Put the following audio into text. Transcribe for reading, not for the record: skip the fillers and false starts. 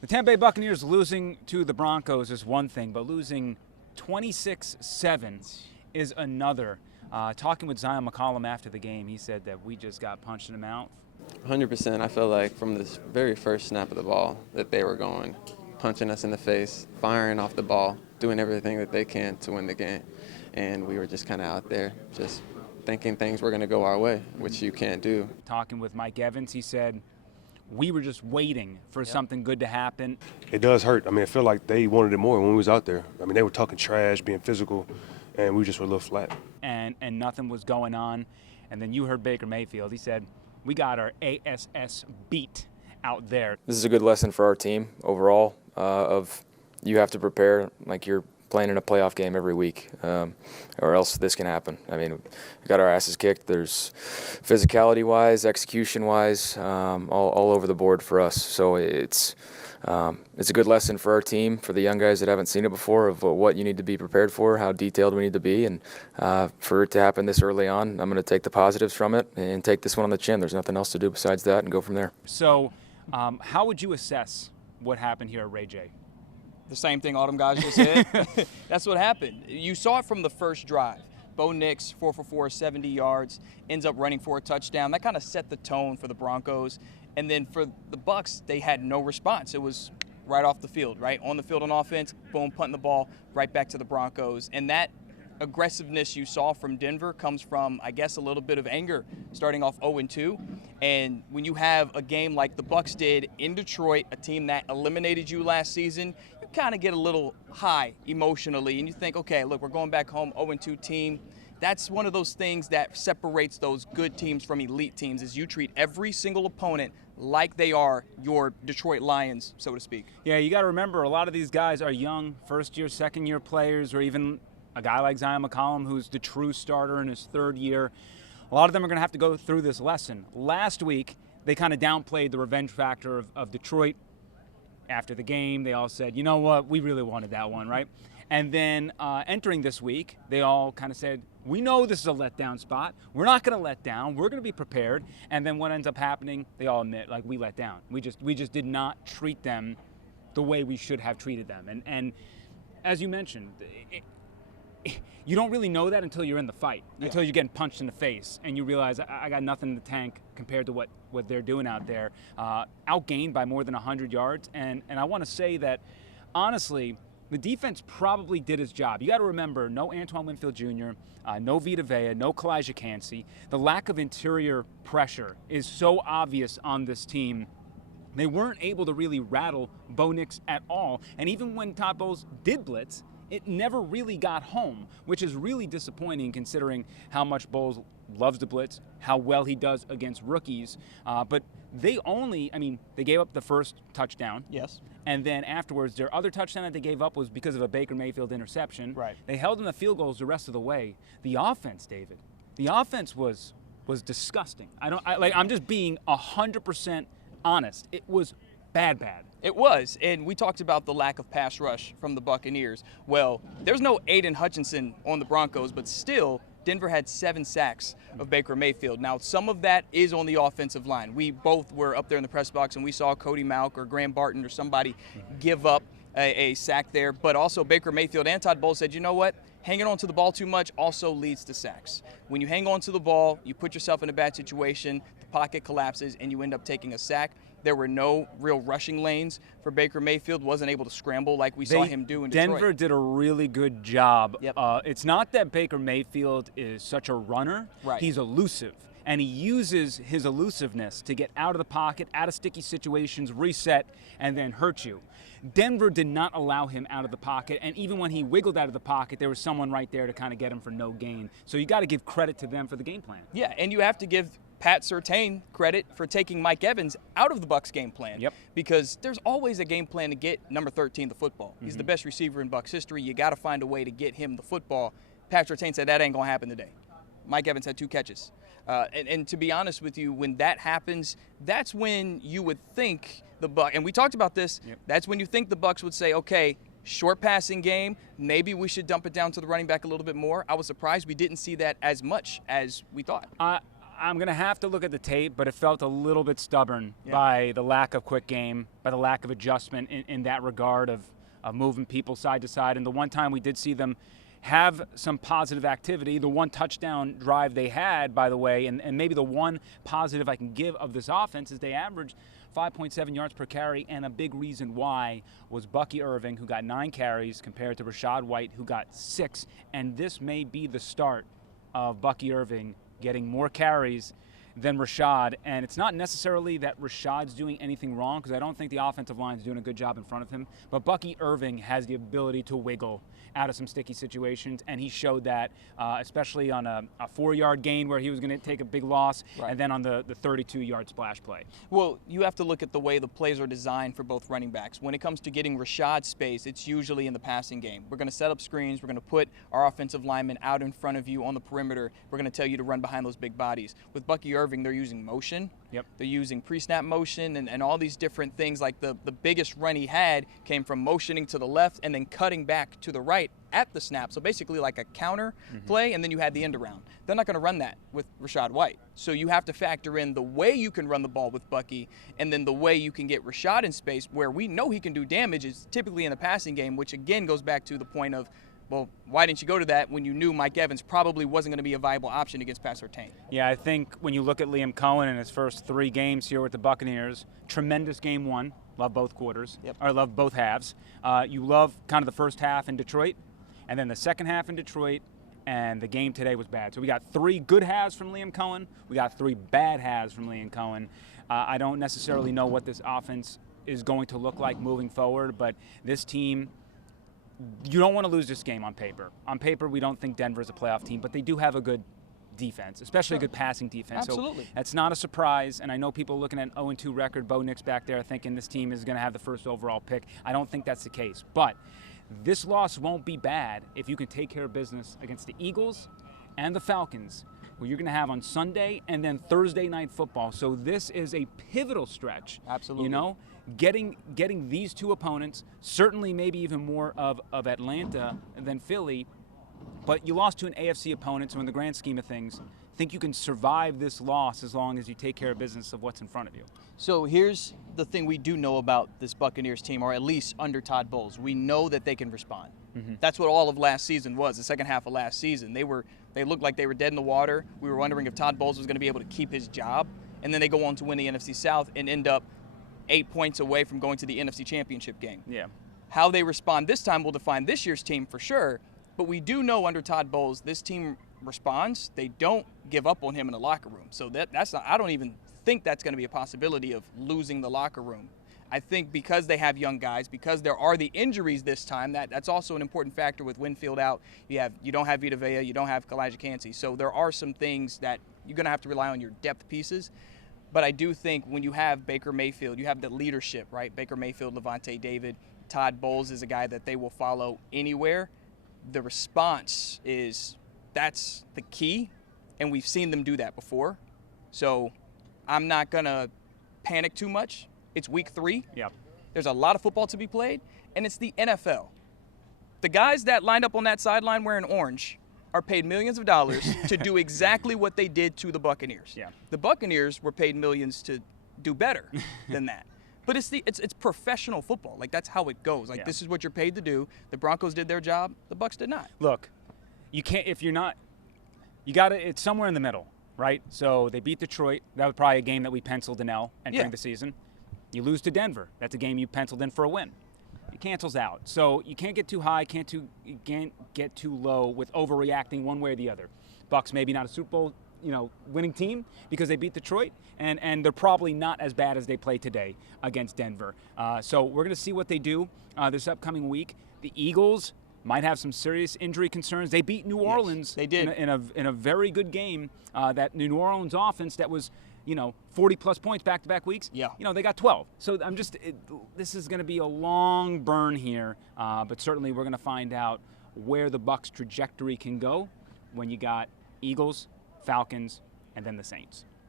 The Tampa Bay Buccaneers losing to the Broncos is one thing, but losing 26-7 is another. Talking with Zion McCollum after the game, he said that we just got punched in the mouth. 100%. I feel like from this very first snap of the ball that they were going, punching us in the face, firing off the ball, doing everything that they can to win the game. And we were just kind of out there just thinking things were going to go our way, which you can't do. Talking with Mike Evans, he said, we were just waiting for something good to happen. It does hurt. I mean, I feel like they wanted it more when we was out there. I mean, they were talking trash, being physical, and we just were a little flat. And nothing was going on. And then you heard Baker Mayfield. He said, we got our ASS beat out there. This is a good lesson for our team overall of you have to prepare like you're playing in a playoff game every week, or else this can happen. I mean, we got our asses kicked. There's physicality-wise, execution-wise, all over the board for us. So it's a good lesson for our team, for the young guys that haven't seen it before, of what you need to be prepared for, how detailed we need to be, and for it to happen this early on, I'm going to take the positives from it and take this one on the chin. There's nothing else to do besides that and go from there. So how would you assess what happened here at Ray J? The same thing all them guys just said. That's what happened. You saw it from the first drive. Bo Nix, 4 for 4, 70 yards, ends up running for a touchdown. That kind of set the tone for the Broncos. And then for the Bucs, they had no response. It was right off the field, right? On the field on offense, boom, punting the ball right back to the Broncos. And that aggressiveness you saw from Denver comes from, I guess, a little bit of anger starting off 0-2. And when you have a game like the Bucs did in Detroit, a team that eliminated you last season, you kind of get a little high emotionally. And you think, okay, look, we're going back home, 0-2 team. That's one of those things that separates those good teams from elite teams, is you treat every single opponent like they are your Detroit Lions, so to speak. Yeah, you got to remember, a lot of these guys are young, first-year, second-year players, or even a guy like Zion McCollum, who's the true starter in his third year. A lot of them are going to have to go through this lesson. Last week, they kind of downplayed the revenge factor of Detroit. After the game, they all said, you know what, we really wanted that one, right? And then entering this week, they all kind of said, we know this is a letdown spot. We're not going to let down. We're going to be prepared. And then what ends up happening, they all admit, like, we let down. We just did not treat them the way we should have treated them. And as you mentioned, you don't really know that until you're in the fight, until you're getting punched in the face, and you realize I got nothing in the tank compared to what they're doing out there. Outgained by more than 100 yards. And I want to say that, honestly, the defense probably did its job. You got to remember, no Antoine Winfield Jr., no Vita Vea, no Kalijah Kancey. The lack of interior pressure is so obvious on this team. They weren't able to really rattle Bo Nix at all. And even when Todd Bowles did blitz, it never really got home, which is really disappointing considering how much Bowles loves to blitz, how well he does against rookies. But they gave up the first touchdown. Yes. And then afterwards, their other touchdown that they gave up was because of a Baker Mayfield interception. Right. They held them to field goals the rest of the way. The offense, David, was disgusting. I'm just being 100% honest. It was bad. It was, and we talked about the lack of pass rush from the Buccaneers. Well, there's no Aiden Hutchinson on the Broncos, but still, Denver had 7 sacks of Baker Mayfield. Now, some of that is on the offensive line. We both were up there in the press box, and we saw Cody Mauch or Graham Barton or somebody give up a sack there. But also Baker Mayfield and Todd Bowles said, you know what? Hanging on to the ball too much also leads to sacks. When you hang on to the ball, you put yourself in a bad situation, the pocket collapses, and you end up taking a sack. There were no real rushing lanes for Baker Mayfield. Wasn't able to scramble like we saw him do in Detroit. Denver did a really good job. Yep. It's not that Baker Mayfield is such a runner. Right. He's elusive. And he uses his elusiveness to get out of the pocket, out of sticky situations, reset, and then hurt you. Denver did not allow him out of the pocket, and even when he wiggled out of the pocket, there was someone right there to kind of get him for no gain. So you got to give credit to them for the game plan. Yeah, and you have to give Pat Surtain credit for taking Mike Evans out of the Bucs game plan. Yep. Because there's always a game plan to get number 13 the football. He's the best receiver in Bucs history. You got to find a way to get him the football. Pat Surtain said that ain't going to happen today. Mike Evans had 2 catches. And to be honest with you, when that happens, that's when you would think the Bucs, and we talked about this, that's when you think the Bucs would say, okay, short passing game, maybe we should dump it down to the running back a little bit more. I was surprised we didn't see that as much as we thought. I'm going to have to look at the tape, but it felt a little bit stubborn Yeah. by the lack of quick game, by the lack of adjustment in that regard of moving people side to side. And the one time we did see them have some positive activity, the one touchdown drive they had, by the way, and maybe the one positive I can give of this offense is they averaged 5.7 yards per carry, and a big reason why was Bucky Irving, who got 9 carries, compared to Rachaad White, who got 6. And this may be the start of Bucky Irving getting more carries than Rachaad. And it's not necessarily that Rashaad's doing anything wrong, because I don't think the offensive line is doing a good job in front of him. But Bucky Irving has the ability to wiggle out of some sticky situations, and he showed that, especially on a 4-yard gain where he was going to take a big loss, Right. and then on the 32-yard splash play. Well, you have to look at the way the plays are designed for both running backs. When it comes to getting Rachaad space, it's usually in the passing game. We're going to set up screens. We're going to put our offensive linemen out in front of you on the perimeter. We're going to tell you to run behind those big bodies. With Bucky Irving, they're using motion. Yep. They're using pre-snap motion and all these different things. Like the biggest run he had came from motioning to the left and then cutting back to the right at the snap. So basically like a counter play, and then you had the end around. They're not going to run that with Rachaad White. So you have to factor in the way you can run the ball with Bucky, and then the way you can get Rachaad in space, where we know he can do damage, is typically in the passing game, which again goes back to the point of, well, why didn't you go to that when you knew Mike Evans probably wasn't going to be a viable option against Pat Surtain? Yeah, I think when you look at Liam Cohen in his first 3 games here with the Buccaneers, tremendous game 1. Love both quarters, Yep. or love both halves. You love kind of the first half in Detroit, and then the second half in Detroit, and the game today was bad. So we got 3 good halves from Liam Cohen. We got 3 bad halves from Liam Cohen. I don't necessarily know what this offense is going to look like moving forward, but this team, you don't want to lose this game on paper. On paper, we don't think Denver's a playoff team, but they do have a good defense, especially a good passing defense. Absolutely. So that's not a surprise, and I know people looking at 0-2 record, Bo Nix back there thinking this team is going to have the first overall pick. I don't think that's the case, but this loss won't be bad if you can take care of business against the Eagles and the Falcons, who you're going to have on Sunday and then Thursday night football. So this is a pivotal stretch. Absolutely. You know, getting these 2 opponents, certainly maybe even more of Atlanta than Philly, but you lost to an AFC opponent, so in the grand scheme of things, I think you can survive this loss as long as you take care of business of what's in front of you. So here's the thing we do know about this Buccaneers team, or at least under Todd Bowles. We know that they can respond. That's what all of last season was, the second half of last season. They looked like they were dead in the water. We were wondering if Todd Bowles was going to be able to keep his job, and then they go on to win the NFC South and end up 8 points away from going to the NFC Championship game. Yeah. How they respond this time will define this year's team for sure, but we do know under Todd Bowles this team responds. They don't give up on him in the locker room. So that's not, I don't even think that's going to be a possibility of losing the locker room. I think because they have young guys, because there are the injuries this time, that's also an important factor with Winfield out. You don't have Vita Vea, you don't have Kalijah Kancey. So there are some things that you're going to have to rely on your depth pieces. But I do think when you have Baker Mayfield, you have the leadership, right? Baker Mayfield, Levante David, Todd Bowles is a guy that they will follow anywhere. The response that's the key, and we've seen them do that before. So I'm not going to panic too much. It's week 3. Yep. There's a lot of football to be played, and it's the NFL. The guys that lined up on that sideline wearing orange are paid millions of dollars to do exactly what they did to the Buccaneers. Yeah. The Buccaneers were paid millions to do better than that. But it's professional football. Like, that's how it goes. Like, Yeah. This is what you're paid to do. The Broncos did their job. The Bucs did not. Look, you can't, if you're not, you got to, it's somewhere in the middle, right? So they beat Detroit. That was probably a game that we penciled in L entering Yeah. the season. You lose to Denver. That's a game you penciled in for a win. It cancels out. So you can't get too high, you can't get too low with overreacting one way or the other. Bucs maybe not a Super Bowl, winning team because they beat Detroit, and they're probably not as bad as they play today against Denver. So we're going to see what they do this upcoming week. The Eagles might have some serious injury concerns. They beat New Orleans. they did. in a very good game. That New Orleans offense that was 40-plus points back-to-back weeks. Yeah. They got 12. So this is going to be a long burn here, but certainly we're going to find out where the Bucs' trajectory can go when you got Eagles, Falcons, and then the Saints.